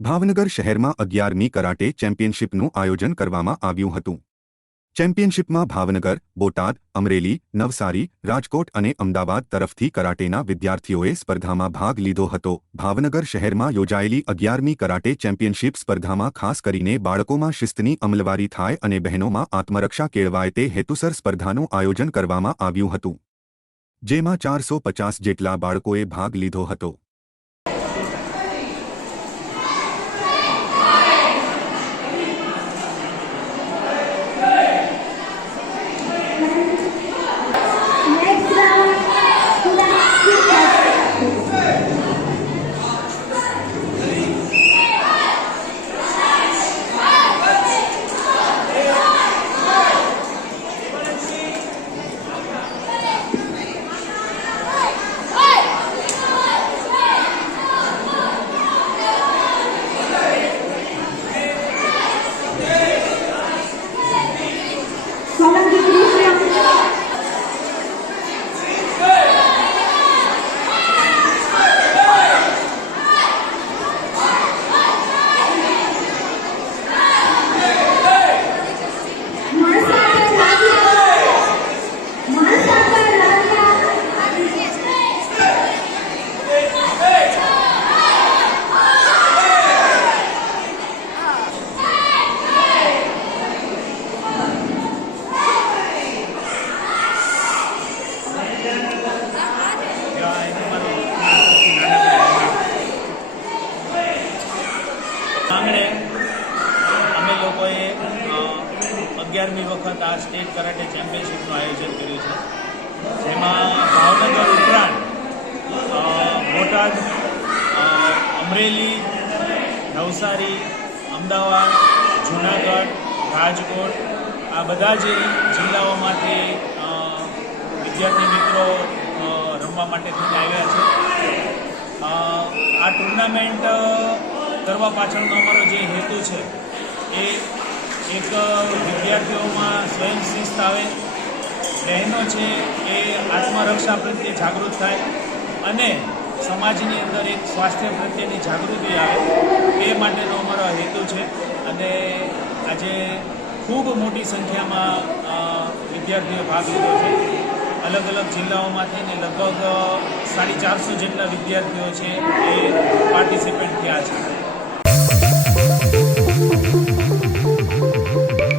ભાવનગર શહેરમાં 11મી કરાટે ચેમ્પિયનશિપનું આયોજન કરવામાં આવ્યું હતું। ચેમ્પિયનશિપમાં ભાવનગર, બોટાદ, અમરેલી, નવસારી, રાજકોટ અને અમદાવાદ તરફથી કરાટેના વિદ્યાર્થીઓએ સ્પર્ધામાં ભાગ લીધો હતો। ભાવનગર શહેરમાં યોજાયેલી 11મી કરાટે ચેમ્પિયનશિપ સ્પર્ધામાં ખાસ કરીને બાળકોમાં શિસ્તની અમલવારી થાય અને બહેનોમાં આત્મરક્ષા કેળવાય તે હેતુસર સ્પર્ધાનું આયોજન કરવામાં આવ્યું હતું, જેમાં 450 જેટલા બાળકોએ ભાગ લીધો હતો। આંગણે અમે લોકોએ 11મી વખત આ સ્ટેટ કરાટે ચેમ્પિયનશિપનું આયોજન કર્યું છે, જેમાં ભાવનગર ઉપરાંત બોટાદ, અમરેલી, નવસારી, અમદાવાદ, જૂનાગઢ, રાજકોટ આ બધા જ જિલ્લાઓમાંથી વિદ્યાર્થી મિત્રો રમવા માટે થઈને આવ્યા છે। આ ટુર્નામેન્ટ કરવા પાછળનો અમારો જે હેતુ છે એ એક વિદ્યાર્થીઓમાં સ્વયં શિસ્ત આવે, બહેનો છે એ આત્મરક્ષા પ્રત્યે જાગૃત થાય અને સમાજની અંદર એક સ્વાસ્થ્ય પ્રત્યેની જાગૃતિ આવે, એ માટેનો અમારો હેતુ છે। અને આજે ખૂબ મોટી સંખ્યામાં વિદ્યાર્થીઓ ભાગ લીધો છે। અલગ અલગ જિલ્લાઓમાંથી ને લગભગ 450 જેટલા વિદ્યાર્થીઓ છે એ પાર્ટિસિપેટ થયા છે।